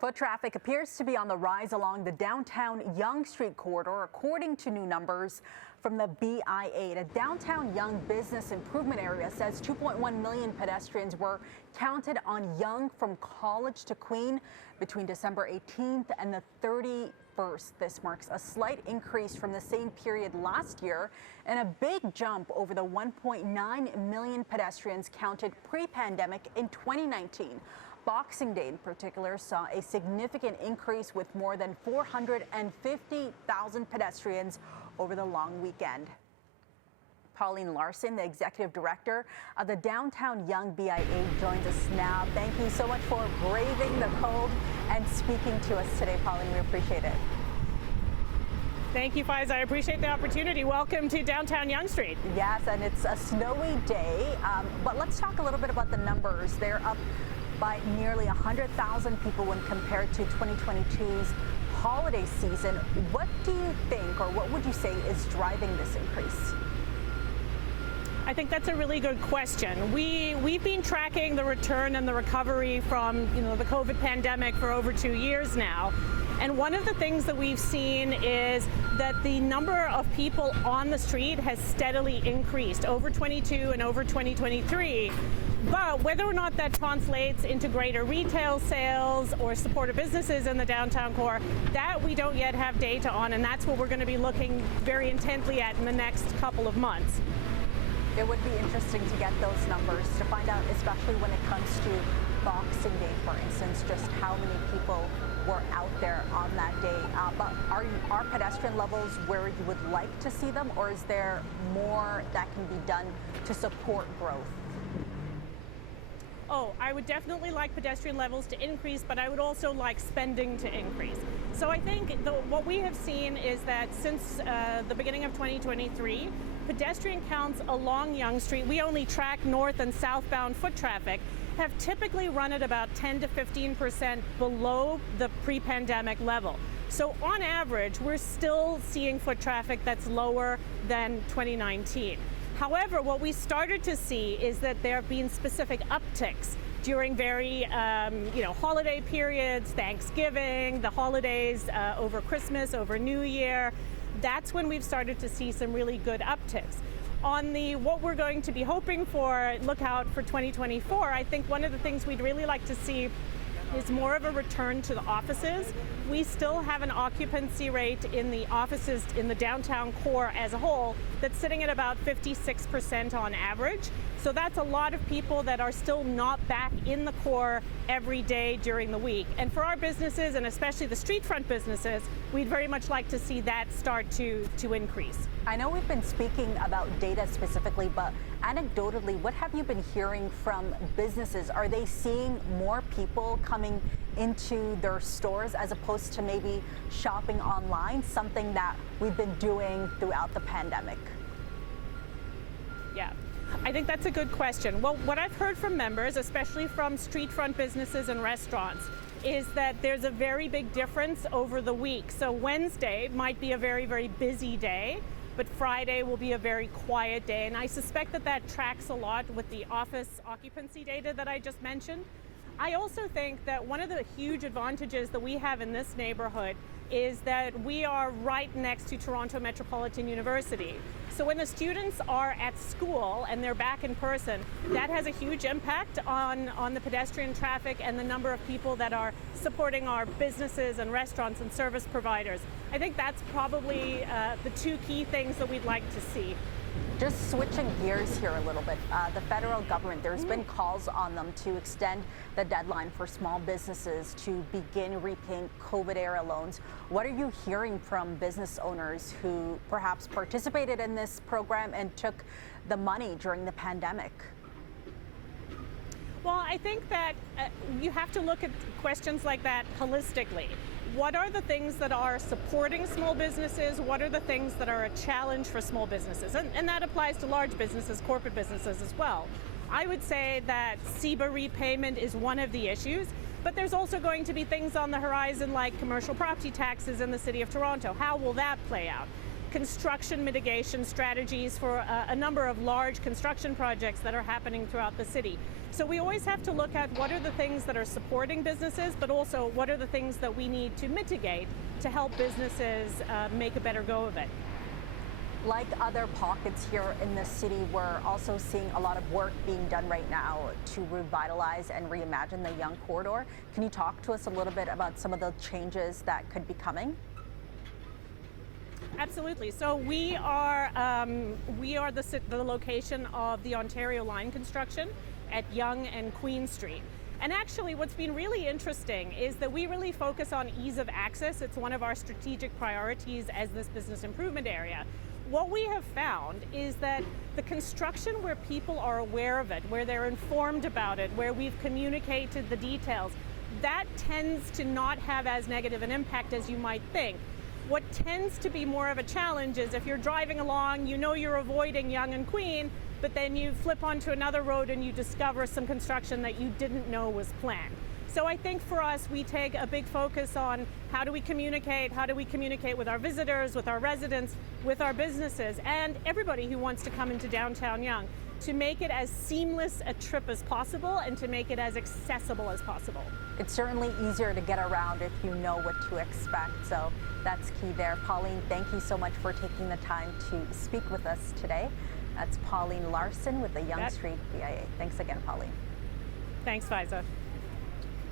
Foot traffic appears to be on the rise along the downtown Yonge Street corridor, according to new numbers from the BIA. The downtown Yonge business improvement area says 2.1 million pedestrians were counted on Yonge from College to Queen between December 18th and the 31st. This marks a slight increase from the same period last year and a big jump over the 1.9 million pedestrians counted pre-pandemic in 2019. Boxing Day in particular saw a significant increase with more than 450,000 pedestrians over the long weekend. Pauline Larson, the executive director of the downtown Yonge BIA, joins us now. Thank you so much for braving the cold and speaking to us today, Pauline. We appreciate it. Thank you, Faiza. I appreciate the opportunity. Welcome to downtown Yonge Street. Yes, and it's a snowy day, but let's talk a little bit about the numbers. They're up by nearly 100,000 people when compared to 2022's holiday season. What do you think, or what would you say is driving this increase? I think that's a really good question. We've been tracking the return and the recovery from the COVID pandemic for over 2 years now. And one of the things that we've seen is that the number of people on the street has steadily increased over 22 and over 2023. But whether or not that translates into greater retail sales or support of businesses in the downtown core, that we don't yet have data on, and that's what we're going to be looking very intently at in the next couple of months. It would be interesting to get those numbers to find out, especially when it comes to Boxing Day, for instance, just how many people were out there on that day. But are pedestrian levels where you would like to see them, or is there more that can be done to support growth? Oh, I would definitely like pedestrian levels to increase, but I would also like spending to increase. So I think what we have seen is that since the beginning of 2023, pedestrian counts along Yonge Street, we only track north and southbound foot traffic, have typically run at about 10 to 15% below the pre-pandemic level. So on average, we're still seeing foot traffic that's lower than 2019. However, what we started to see is that there have been specific upticks during very, holiday periods, Thanksgiving, the holidays over Christmas, over New Year. That's when we've started to see some really good upticks. On what we're going to be hoping for, look out for 2024, I think one of the things we'd really like to see is more of a return to the offices. We still have an occupancy rate in the offices in the downtown core as a whole that's sitting at about 56% on average. So that's a lot of people that are still not back in the core every day during the week. And for our businesses, and especially the street front businesses, we'd very much like to see that start to increase. I know we've been speaking about data specifically, but anecdotally, what have you been hearing from businesses? Are they seeing more people coming into their stores as opposed to maybe shopping online, something that we've been doing throughout the pandemic? Yeah. I think that's a good question. Well, what I've heard from members, especially from street front businesses and restaurants, is that there's a very big difference over the week. So Wednesday might be a very, very busy day, but Friday will be a very quiet day. And I suspect that tracks a lot with the office occupancy data that I just mentioned. I also think that one of the huge advantages that we have in this neighborhood is that we are right next to Toronto Metropolitan University. So when the students are at school and they're back in person, that has a huge impact on the pedestrian traffic and the number of people that are supporting our businesses and restaurants and service providers. I think that's probably the two key things that we'd like to see. Just switching gears here a little bit, the federal government, there's been calls on them to extend the deadline for small businesses to begin repaying COVID-era loans. What are you hearing from business owners who perhaps participated in this program and took the money during the pandemic? Well, I think that you have to look at questions like that holistically. What are the things that are supporting small businesses? What are the things that are a challenge for small businesses? And that applies to large businesses, corporate businesses as well. I would say that CIBA repayment is one of the issues, but there's also going to be things on the horizon like commercial property taxes in the City of Toronto. How will that play out? construction mitigation strategies for a number of large construction projects that are happening throughout the city. So we always have to look at what are the things that are supporting businesses, but also what are the things that we need to mitigate to help businesses make a better go of it. Like other pockets here in the city, we're also seeing a lot of work being done right now to revitalize and reimagine the Yonge corridor. Can you talk to us a little bit about some of the changes that could be coming? Absolutely. So we are the location of the Ontario line construction at Yonge and Queen Street. And actually what's been really interesting is that we really focus on ease of access. It's one of our strategic priorities as this business improvement area. What we have found is that the construction where people are aware of it, where they're informed about it, where we've communicated the details, that tends to not have as negative an impact as you might think. What tends to be more of a challenge is if you're driving along, you know you're avoiding Yonge and Queen, but then you flip onto another road and you discover some construction that you didn't know was planned. So I think for us, we take a big focus on how do we communicate with our visitors, with our residents, with our businesses, and everybody who wants to come into downtown Yonge, to make it as seamless a trip as possible and to make it as accessible as possible. It's certainly easier to get around if you know what to expect, so that's key there. Pauline, thank you so much for taking the time to speak with us today. That's Pauline Larson with the Yonge Street BIA. Thanks again, Pauline. Thanks, Faiza.